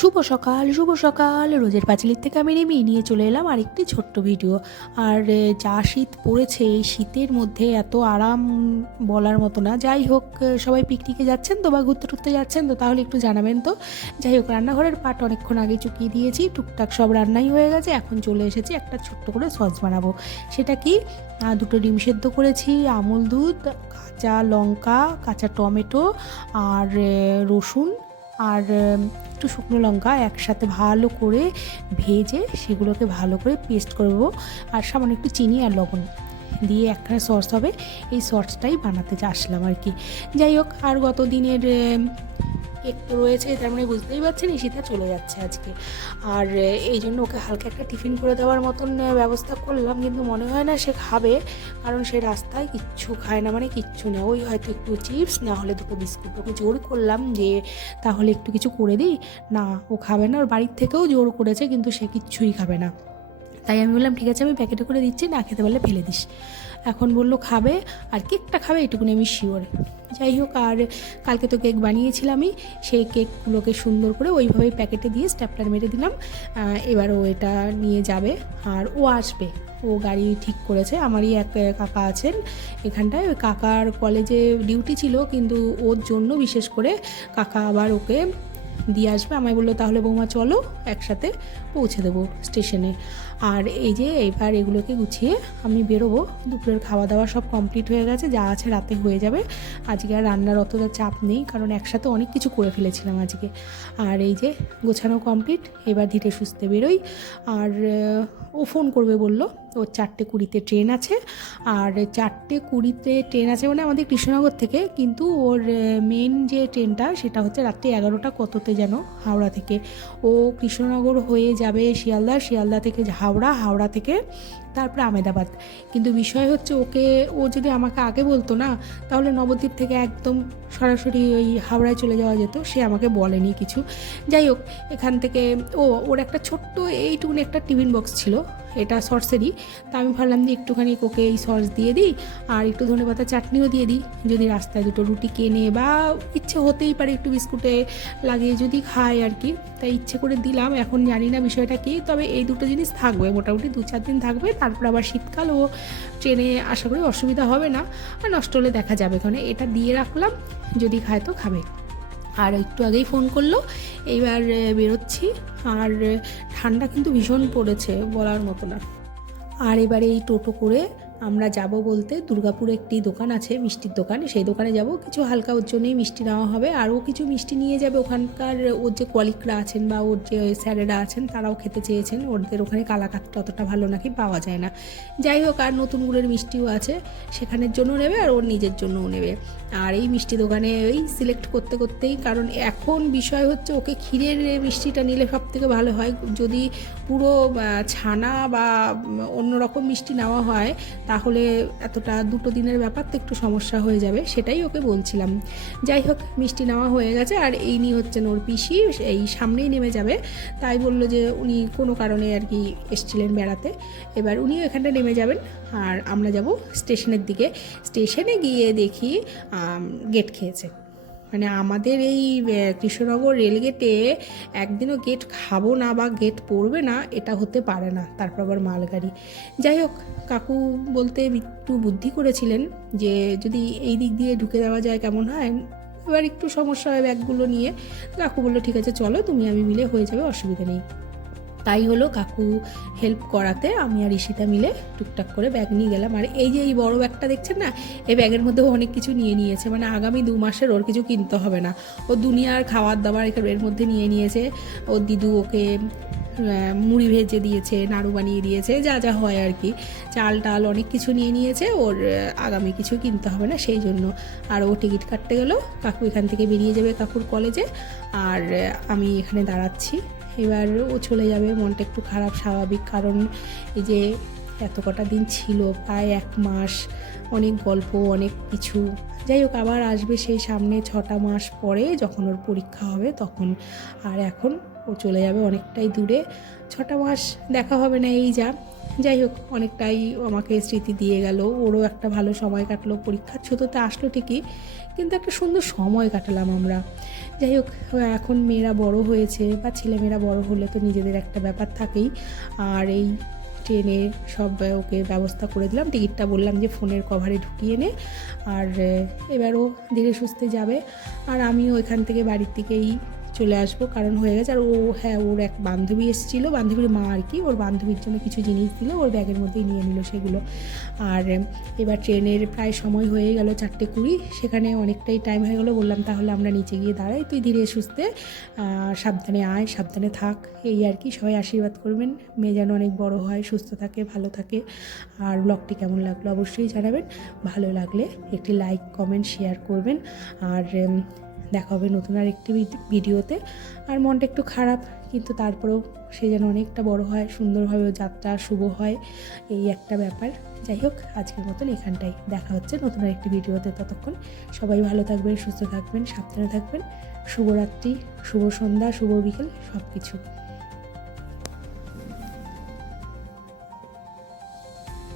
শুভ সকাল রোজের পাঁচিলের থেকে আমি রিমি নিয়ে চলে এলাম আরেকটি ছোট্ট ভিডিও। আর যা শীত পড়েছে এই শীতের মধ্যে এত আরাম বলার মতো না। যাই হোক, সবাই পিকনিকে যাচ্ছেন তো বা ঘুরতে টুরতে যাচ্ছেন তো তাহলে একটু জানাবেন। তো যাই হোক, রান্নাঘরের পাট অনেকক্ষণ আগে চুকিয়ে দিয়েছি, টুকটাক সব রান্নাই হয়ে গেছে। এখন চলে এসেছি একটা ছোট্ট করে সস বানাবো। সেটা কি, দুটো ডিম সেদ্ধ করেছি, আমুল দুধ, কাঁচা লঙ্কা, কাঁচা টমেটো আর রসুন আর একটু শুকনো লঙ্কা একসাথে ভালো করে ভেজে সেগুলোকে ভালো করে পেস্ট করব। আর সামান্য একটু চিনি আর লবণ দিয়ে একখানা সস হবে। এই সসটাই বানাতে আসলাম আর কি। যাই হোক, আর গত দিনের কেক তো রয়েছে, তার মানে বুঝতেই পারছেন ঈশিতা চলে যাচ্ছে আজকে। আর এই জন্য ওকে হালকা একটা টিফিন করে দেওয়ার মতন ব্যবস্থা করলাম, কিন্তু মনে হয় না সে খাবে, কারণ সে রাস্তায় কিচ্ছু খায় না, মানে কিচ্ছু না। ওই হয়তো একটু চিপস, না হলে দুটো বিস্কুট। ওকে জোর করলাম যে তাহলে একটু কিছু করে দিই, না ও খাবে না। ওর বাড়ির থেকেও জোর করেছে, কিন্তু সে কিচ্ছুই খাবে না। তাই আমি বললাম ঠিক আছে, আমি প্যাকেটে করে দিচ্ছি, না খেতে পারলে ফেলে দিস। এখন বললো খাবে, আর কেকটা খাবে এটুকুনি আমি শিওর। যাই হোক, আর কালকে তো কেক বানিয়েছিলামই, সেই কেকগুলোকে সুন্দর করে ওইভাবেই প্যাকেটে দিয়ে স্ট্যাপলার মেরে দিলাম। এবার ও এটা নিয়ে যাবে আর ও আসবে। ও গাড়ি ঠিক করেছে। আমারই এক কাকা আছেন এখানটায়, ওই কাকার কলেজে ডিউটি ছিল, কিন্তু ওর জন্য বিশেষ করে কাকা আবার ওকে দিয়ে আসবে। আমায় বললো তাহলে বৌমা চলো একসাথে পৌঁছে দেবো স্টেশনে। আর এই যে এবার এগুলোকে গুছিয়ে আমি বেরোবো। দুপুরের খাওয়া দাওয়া সব কমপ্লিট হয়ে গেছে, যা আছে রাতে হয়ে যাবে। আজকে আর রান্নার অতটা চাপ নেই, কারণ একসাথে অনেক কিছু করে ফেলেছিলাম আজকে। আর এই যে গোছানো কমপ্লিট, এবার ধীরে সুস্থে বেরোই। আর ও ফোন করবে বললো, ওর 4:20 ট্রেন আছে। আর 4:20 ট্রেন আছে মানে আমাদের কৃষ্ণনগর থেকে, কিন্তু ওর মেন যে ট্রেনটা সেটা হচ্ছে রাত্রি 11টা কততে যেন হাওড়া থেকে। ও কৃষ্ণনগর হয়ে যাবে শিয়ালদা, শিয়ালদা থেকে হাওড়া, হাওড়া থেকে তারপরে আমেদাবাদ। কিন্তু বিষয় হচ্ছে ও যদি আমাকে আগে বলতো না, তাহলে নবদ্বীপ থেকে একদম সরাসরি ওই হাওড়ায় চলে যাওয়া যেত। সে আমাকে বলেনি কিছু। যাই হোক, এখান থেকে ওর একটা ছোট্ট এইটুকুনি একটা টিফিন বক্স ছিল, এটা সসেরই। তা আমি ভাবলাম যে একটুখানি ওকে এই সস দিয়ে দিই, আর একটু ধনেপাতা চাটনিও দিয়ে দিই, যদি রাস্তায় দুটো রুটি কেনে বা ইচ্ছে হতেই পারে একটু বিস্কুটে লাগিয়ে যদি খায় আর কি। তাই ইচ্ছে করে দিলাম। এখন জানি না বিষয়টা কী, তবে এই দুটো জিনিস থাকবে মোটামুটি 2-4 দিন থাকবে। তারপর আবার শীতকাল, ও ট্রেনে আশা করি অসুবিধা হবে না, আর নষ্ট হলে দেখা যাবে। কারণ এটা দিয়ে রাখলাম, যদি খায় তো খাবে। আর একটু আগেই ফোন করলো, এইবার বেরোচ্ছি। আর ঠান্ডা কিন্তু ভীষণ পড়েছে, বলার মতো না। আর এবারে এই টোটো করে আমরা যাব বলতে, দুর্গাপুরে একটি দোকান আছে মিষ্টির দোকান, সেই দোকানে যাব। কিছু হালকা ওর জন্যই মিষ্টি নেওয়া হবে, আরও কিছু মিষ্টি নিয়ে যাবে ওখানকার ওর যে কলিগরা আছেন বা ওর যে স্যারেরা আছেন, তারাও খেতে চেয়েছেন। ওদের ওখানে কালাকাতটা অতটা ভালো নাকি পাওয়া যায় না। যাই হোক, আর নতুন গুড়ের মিষ্টিও আছে, সেখানের জন্য নেবে আর ওর নিজের জন্যও নেবে। আর এই মিষ্টি দোকানে ওই সিলেক্ট করতে করতেই, কারণ এখন বিষয় হচ্ছে ওকে ক্ষীরের মিষ্টিটা নিলে সব থেকে ভালো হয়। যদি পুরো ছানা বা অন্যরকম মিষ্টি নেওয়া হয় তাহলে এতটা দুটো দিনের ব্যাপার তো একটু সমস্যা হয়ে যাবে, সেটাই ওকে বলছিলাম। যাই হোক, মিষ্টি নেওয়া হয়ে গেছে। আর এই নিয়ে হচ্ছেন ওর পিসি, এই সামনেই নেমে যাবে। তাই বললো যে উনি কোনো কারণে আর কি এসছিলেন বেড়াতে, এবার উনিও এখানটা নেমে যাবেন। আর আমরা যাব স্টেশনের দিকে। স্টেশনে গিয়ে দেখি গেট খেয়েছে। মানে আমাদের এই কৃষ্ণনগর রেলগেটে একদিনও গেট খাবো না বা গেট পড়বে না, এটা হতে পারে না। তারপর আবার মালগাড়ি। যাই হোক, কাকু বলতে একটু বুদ্ধি করেছিলেন যে যদি এই দিক দিয়ে ঢুকে দেওয়া যায় কেমন হয়। এবার একটু সমস্যা হয় ব্যাগগুলো নিয়ে। কাকু বললো ঠিক আছে চলো, আমি মিলে হয়ে যাবে, অসুবিধা নেই। তাই হলো, কাকু হেল্প করাতে আমি আর ঈশিতা মিলে টুকটাক করে ব্যাগ নিয়ে গেলাম। আর এই যে এই বড় ব্যাগটা দেখছেন না, এই ব্যাগের মধ্যেও অনেক কিছু নিয়ে নিয়েছে। মানে আগামী 2 মাসের ওর কিছু কিনতে হবে না। ও দুনিয়ার খাবার দাবার এর মধ্যে নিয়ে নিয়েছে। ওর দিদু ওকে মুড়ি ভেজে দিয়েছে, নাড়ু বানিয়ে দিয়েছে, যা যা হয় আর কি, চাল টাল অনেক কিছু নিয়ে নিয়েছে। ওর আগামী কিছু কিনতে হবে না সেই জন্য। আর ও টিকিট কাটতে গেলো, কাকু এখান থেকে বেরিয়ে যাবে কাকুর কলেজে, আর আমি এখানে দাঁড়াচ্ছি। এবার ও চলে যাবে। মনটা একটু খারাপ, স্বাভাবিক, কারণ এই যে এত কটা দিন ছিল, প্রায় 1 মাস, অনেক গল্প, অনেক কিছু। যাই হোক, আবার আসবে সেই সামনে 6টা মাস পরে যখন ওর পরীক্ষা হবে তখন। আর এখন ও চলে যাবে অনেকটাই দূরে, 6টা মাস দেখা হবে না, এই যা। যাই হোক, অনেকটাই আমাকে স্মৃতি দিয়ে গেল। ওরও একটা ভালো সময় কাটলো, পরীক্ষার ছুতোতে আসলো ঠিকই, কিন্তু একটা সুন্দর সময় কাটালাম আমরা। যাই হোক, এখন মেয়েরা বড় হয়েছে বা ছেলেমেয়েরা বড় হলে তো নিজেদের একটা ব্যাপার থাকেই। আর এই ট্রেনে সব ওকে ব্যবস্থা করে দিলাম, টিকিটটা বললাম যে ফোনের কভারে ঢুকিয়ে নে। আর এবারও ধীরে সুস্থে যাবে, আর আমিও এখান থেকে বাড়ির দিকেই চলে আসবো, কারণ হয়ে গেছে। আর হ্যাঁ, ওর এক বান্ধবী এসেছিলো, বান্ধবীর মা আর কি, ওর বান্ধবীর জন্য কিছু জিনিস দিল, ওর ব্যাগের মধ্যেই নিয়ে নিল সেগুলো। আর এবার ট্রেনের প্রায় সময় হয়ে গেল 4:20, সেখানে অনেকটাই টাইম হয়ে গেলো। বললাম তাহলে আমরা নিচে গিয়ে দাঁড়াই, তুই ধীরে সুস্থে সাবধানে আয়, সাবধানে থাক, এই আর কি। সবাই আশীর্বাদ করবেন মেয়ে যেন অনেক বড় হয়, সুস্থ থাকে, ভালো থাকে। আর ব্লগটি কেমন লাগলো অবশ্যই জানাবেন, ভালো লাগলে একটি লাইক, কমেন্ট, শেয়ার করবেন। আর দেখা হবে নতুন আর একটি ভিডিওতে। আর মনটা একটু খারাপ, কিন্তু তারপরেও সে যেন অনেকটা বড় হয়, সুন্দরভাবে যাত্রা শুভ হয়, এই একটা ব্যাপার। যাই হোক, আজকের মতন এখানটাই, দেখা হচ্ছে নতুন আর একটি ভিডিওতে। ততক্ষণ সবাই ভালো থাকবেন, সুস্থ থাকবেন, সাবধানে থাকবেন। শুভরাত্রি, শুভ সন্ধ্যা, শুভ বিকেল, সব কিছু।